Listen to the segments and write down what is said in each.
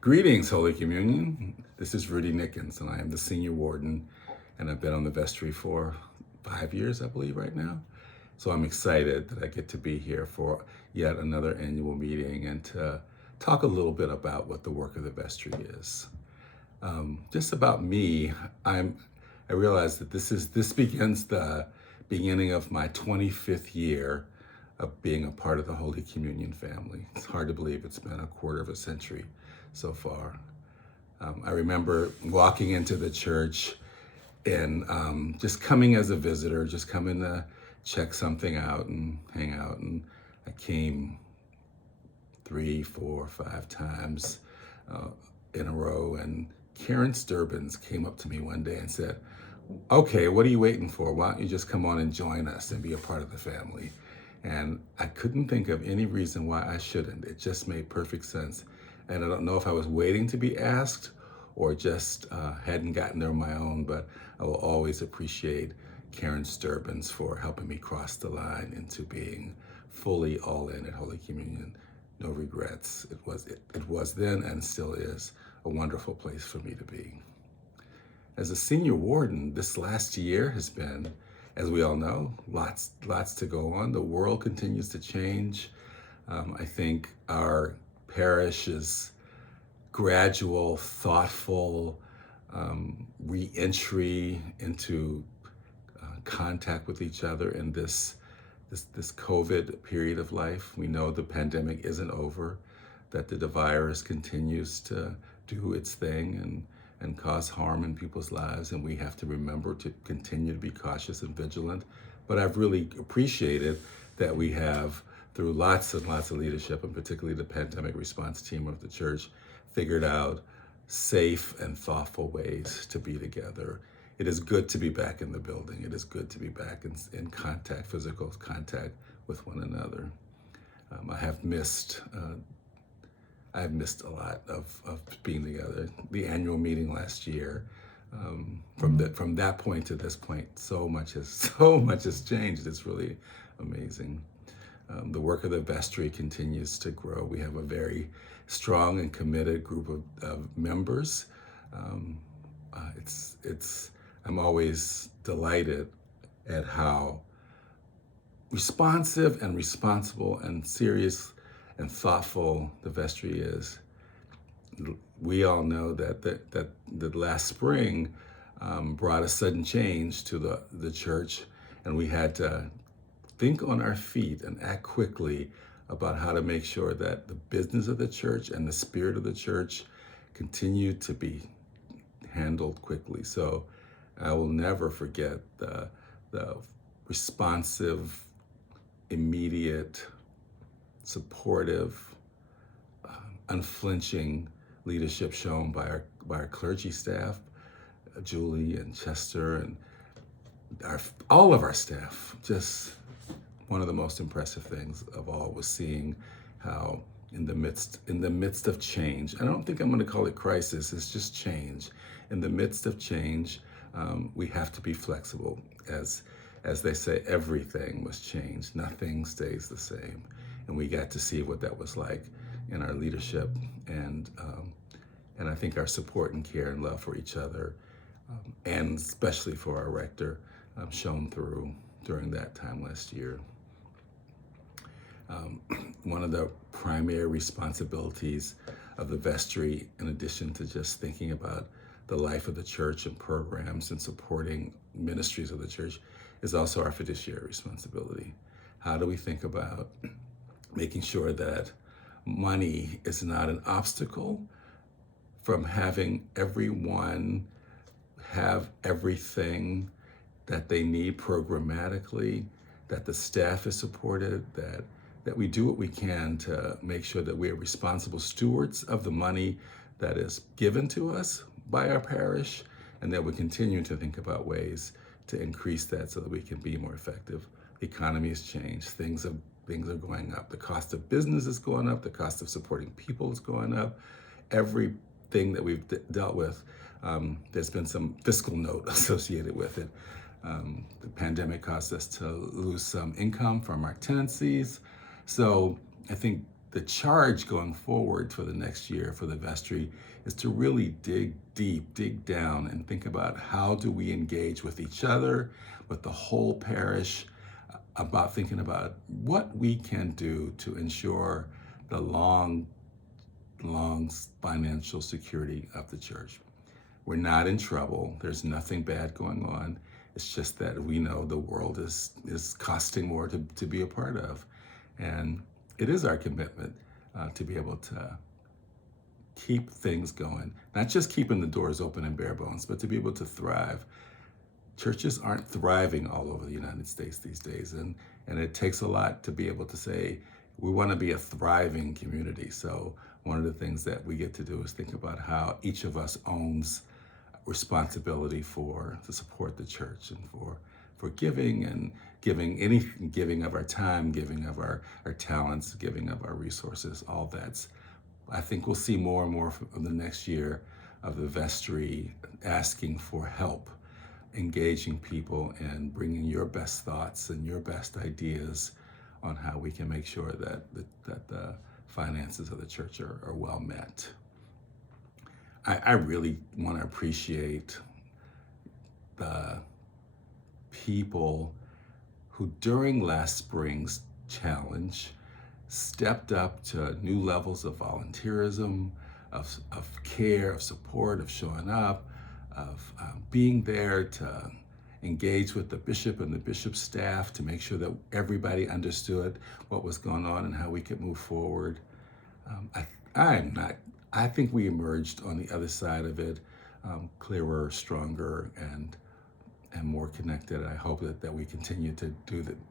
Greetings, Holy Communion. This is Rudy Nickens, and I am the senior warden, and I've been on the vestry for 5 years, I believe, right now. So I'm excited that I get to be here for yet another annual meeting and to talk a little bit about what the work of the vestry is. Just about me, I realize that this begins the beginning of my 25th year of being a part of the Holy Communion family. It's hard to believe it's been a quarter of a century so far. I remember walking into the church and just coming as a visitor, just coming to check something out and hang out. And I came 3, 4, 5 times in a row. And Karen Sturbins came up to me one day and said, "Okay, what are you waiting for? Why don't you just come on and join us and be a part of the family?" And I couldn't think of any reason why I shouldn't. It just made perfect sense. And I don't know if I was waiting to be asked or just hadn't gotten there on my own, but I will always appreciate Karen Sturbins for helping me cross the line into being fully all in at Holy Communion. No regrets. It was then and still is a wonderful place for me to be. As a senior warden, this last year has been, as we all know, lots to go on. The world continues to change. I think our parish's gradual, thoughtful re-entry into contact with each other in this COVID period of life. We know the pandemic isn't over, that the virus continues to do its thing and cause harm in people's lives, and we have to remember to continue to be cautious and vigilant. But I've really appreciated that we have, through lots and lots of leadership, and particularly the pandemic response team of the church, figured out safe and thoughtful ways to be together. It is good to be back in the building. It is good to be back in contact, physical contact with one another. I've missed a lot of being together. The annual meeting last year, from that point to this point, so much has changed. It's really amazing. The work of the vestry continues to grow. We have a very strong and committed group of members. I'm always delighted at how responsive and responsible and serious and thoughtful the vestry is. We all know that the last spring brought a sudden change to the church, and we had to think on our feet and act quickly about how to make sure that the business of the church and the spirit of the church continue to be handled quickly. So I will never forget the responsive, immediate, supportive, unflinching leadership shown by our clergy staff, Julie and Chester, and all of our staff. Just one of the most impressive things of all was seeing how in the midst of change, I don't think I'm going to call it crisis, it's just change. In the midst of change, we have to be flexible. As they say, everything must change. Nothing stays the same. And we got to see what that was like in our leadership and I think our support and care and love for each other, and especially for our rector, shone through during that time last year. One of the primary responsibilities of the vestry, in addition to just thinking about the life of the church and programs and supporting ministries of the church, is also our fiduciary responsibility. How do we think about making sure that money is not an obstacle from having everyone have everything that they need programmatically, that the staff is supported, that we do what we can to make sure that we are responsible stewards of the money that is given to us by our parish, and that we continue to think about ways to increase that so that we can be more effective. The economy has changed. Things are going up. The cost of business is going up. The cost of supporting people is going up. Everything that we've dealt with, there's been some fiscal note associated with it. The pandemic caused us to lose some income from our tenancies. So I think the charge going forward for the next year for the vestry is to really dig deep, dig down, and think about how do we engage with each other, with the whole parish, about thinking about what we can do to ensure the long financial security of the church. We're not in trouble. There's nothing bad going on. It's just that we know the world is costing more to be a part of. And it is our commitment to be able to keep things going, not just keeping the doors open and bare bones, but to be able to thrive. Churches aren't thriving all over the United States these days, and it takes a lot to be able to say, we want to be a thriving community. So one of the things that we get to do is think about how each of us owns responsibility to support the church and for giving and giving of our time, giving of our talents, giving of our resources. All that's, I think we'll see more and more of the next year of the vestry asking for help, engaging people and bringing your best thoughts and your best ideas on how we can make sure that the finances of the church are well met. I really want to appreciate the people who during last spring's challenge stepped up to new levels of volunteerism, of care, of support, of showing up, of being there to engage with the bishop and the bishop's staff to make sure that everybody understood what was going on and how we could move forward. I think we emerged on the other side of it clearer, stronger, and more connected. I hope that we continue to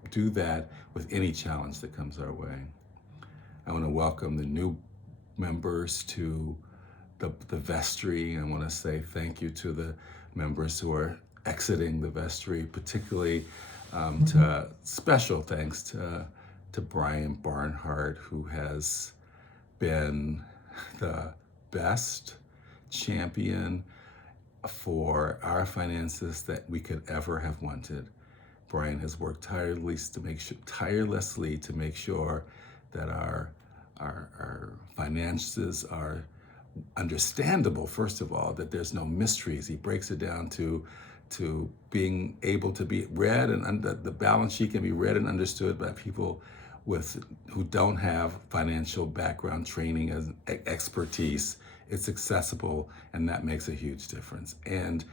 do that with any challenge that comes our way. I want to welcome the new members to the vestry. I want to say thank you to the members who are exiting the vestry, particularly to special thanks to Brian Barnhart, who has been the best champion for our finances that we could ever have wanted. Brian has worked tirelessly to make sure that our finances are understandable, first of all, that there's no mysteries. He breaks it down to being able to be read, and the balance sheet can be read and understood by people who don't have financial background training as expertise. It's accessible, and that makes a huge difference. And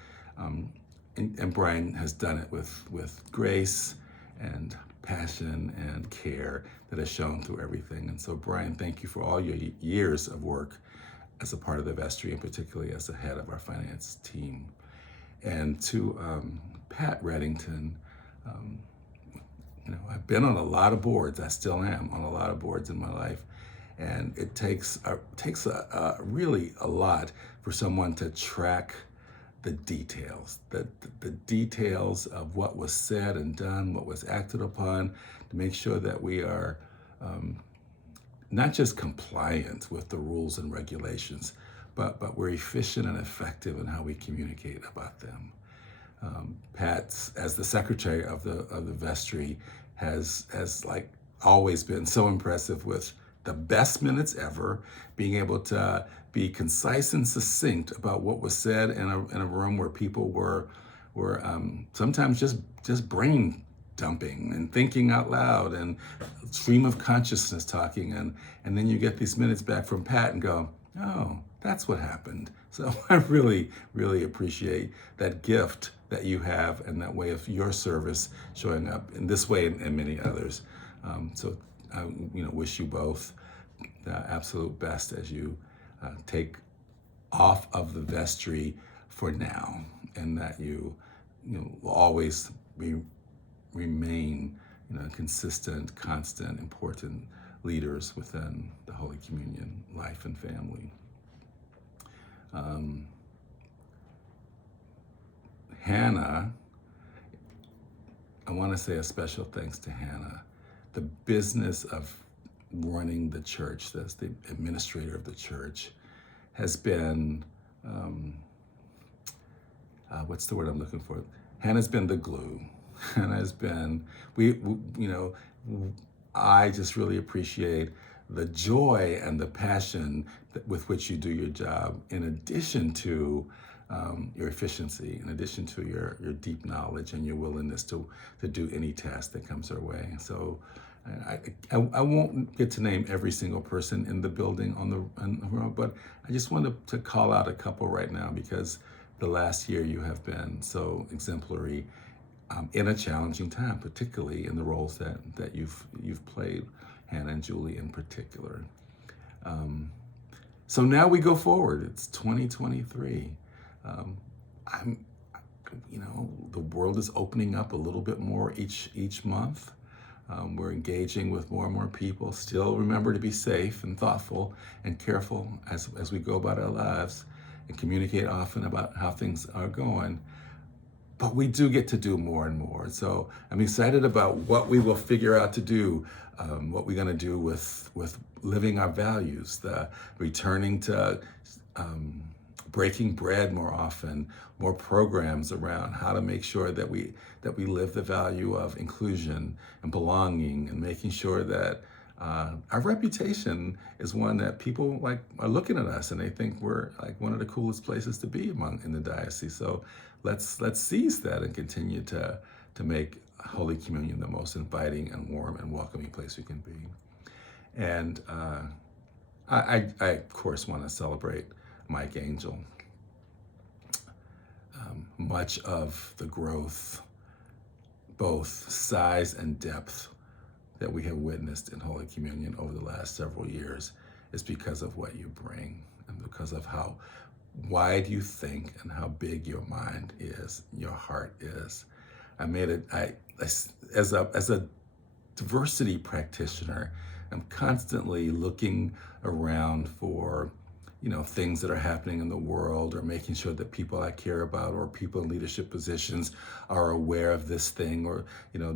Brian has done it with grace and passion and care that has shown through everything. And so, Brian, thank you for all your years of work as a part of the vestry, and particularly as the head of our finance team. And to Pat Reddington, I've been on a lot of boards. I still am on a lot of boards in my life, and it takes really a lot for someone to track the details, the details of what was said and done, what was acted upon, to make sure that we are not just compliant with the rules and regulations, but we're efficient and effective in how we communicate about them. Pat, as the secretary of the vestry, has like always been so impressive with the best minutes ever, being able to be concise and succinct about what was said in a room where people were sometimes just brain dumping and thinking out loud and stream of consciousness talking, and then you get these minutes back from Pat and go, oh, that's what happened. So I really, really appreciate that gift that you have and that way of your service showing up in this way and many others. So I wish you both the absolute best as you take off of the vestry for now, and that you will always remain consistent, constant, important leaders within the Holy Communion life and family. Hannah, I want to say a special thanks to Hannah. The business of running the church, as the administrator of the church, has been, what's the word I'm looking for? Hannah's been the glue. Hannah's been, I just really appreciate the joy and the passion with which you do your job, in addition to your efficiency, in addition to your deep knowledge and your willingness to do any task that comes our way. So I won't get to name every single person in the building on the road, but I just wanted to call out a couple right now because the last year you have been so exemplary in a challenging time, particularly in the roles that you've played, Hannah and Julie in particular. So now we go forward. It's 2023. I'm, the world is opening up a little bit more each month. We're engaging with more and more people. Still remember to be safe and thoughtful and careful as we go about our lives and communicate often about how things are going. But we do get to do more and more. So I'm excited about what we will figure out to do, what we're going to do with living our values, the returning to breaking bread more often, more programs around how to make sure that we live the value of inclusion and belonging, and making sure that our reputation is one that people are looking at us and they think we're like one of the coolest places to be in the diocese. So let's seize that and continue to make Holy Communion the most inviting and warm and welcoming place we can be. And I of course want to celebrate Mike Angel. Much of the growth, both size and depth, that we have witnessed in Holy Communion over the last several years is because of what you bring and because of how wide you think and how big your mind is, your heart is. As a diversity practitioner, I'm constantly looking around for things that are happening in the world, or making sure that people I care about or people in leadership positions are aware of this thing, or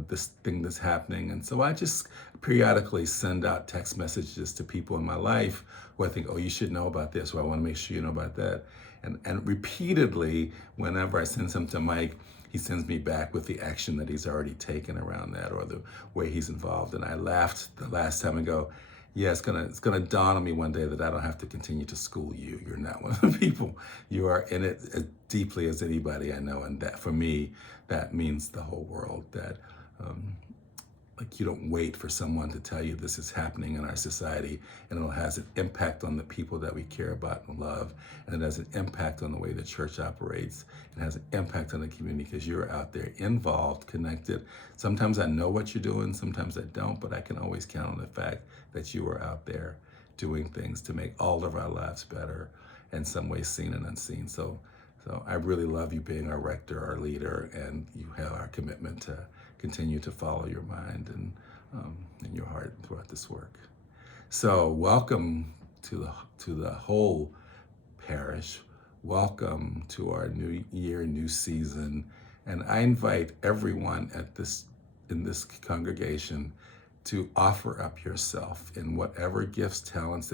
this thing that's happening. And so I just periodically send out text messages to people in my life who I think, oh, you should know about this, or I want to make sure you know about that. And repeatedly, whenever I send something to Mike, he sends me back with the action that he's already taken around that, or the way he's involved. And I laughed the last time and go, yeah, it's gonna dawn on me one day that I don't have to continue to school you. You're not one of the people. You are in it as deeply as anybody I know, and that for me, that means the whole world. That you don't wait for someone to tell you this is happening in our society, and it has an impact on the people that we care about and love, and it has an impact on the way the church operates. It has an impact on the community because you're out there involved, connected. Sometimes I know what you're doing, sometimes I don't, but I can always count on the fact that you are out there doing things to make all of our lives better, in some ways seen and unseen. So I really love you being our rector, our leader, and you have our commitment to continue to follow your mind and your heart throughout this work. So welcome to the whole parish. Welcome to our new year, new season. And I invite everyone in this congregation to offer up yourself in whatever gifts, talents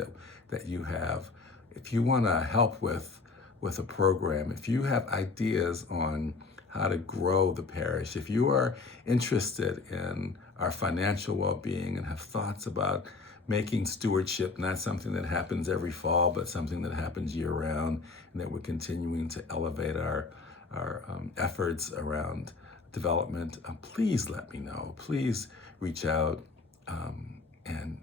that you have. If you want to help with a program, if you have ideas on how to grow the parish, if you are interested in our financial well-being and have thoughts about making stewardship not something that happens every fall, but something that happens year-round, and that we're continuing to elevate our efforts around development, please let me know. Please reach out and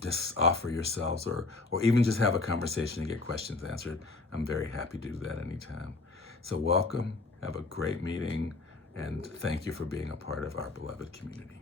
just offer yourselves, or even just have a conversation and get questions answered. I'm very happy to do that anytime. So welcome, have a great meeting, and thank you for being a part of our beloved community.